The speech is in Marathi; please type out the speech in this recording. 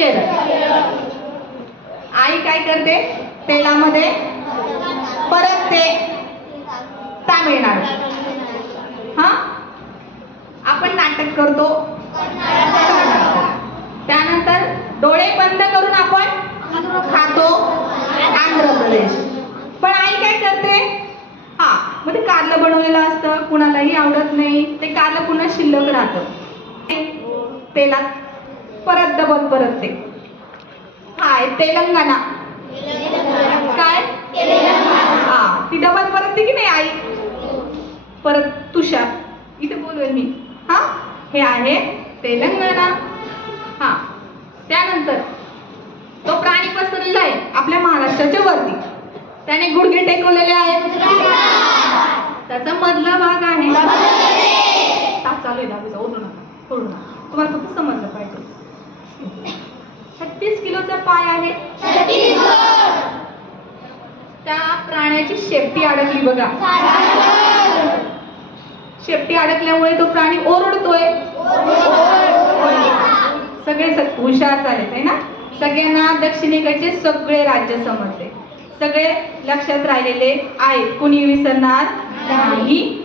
केरळ. आई काय करते? तेलामध्ये परतते तामिळनाडू. हा, आपण नाटक करतो. त्यानंतर डोळे बंद करून आपण खातो आंध्र प्रदेश. पण आई काय करते? हा, मग ते कारलं बनवलेलं असतं, कुणालाही आवडत नाही, ते कारलं पुन्हा शिल्लक राहतं, तेलात परत डबल परतते. हाय तेलंगणा. काय? हा, ती डबल परतते की नाही आई? परत तुषार इथे बोलवेल मी. हा, हे आहे तेलंगणा. हा, त्यानंतर तो प्राणी पसरलेला आहे आपल्या महाराष्ट्राच्या वरती. त्याने गुडघे टेकवलेले आहेत. त्याचा मधला भाग आहे. ताप चालू आहे दाबीचा, ओरडू नका, ओरडू नका, तुम्हाला फक्त समजलं पाहिजे. 36 किलोचा पाय आहे. त्या प्राण्याची शेपटी अडकली बघा. शेपटी अडकल्यामुळे तो प्राणी ओरडतोय. सगळे हुशार झालेत आहे ना. सगळ्यांना दक्षिणेकडचे सगळे राज्य समजले, सगळे लक्षात राहिलेले आहेत, कुणी विसरणार नाही.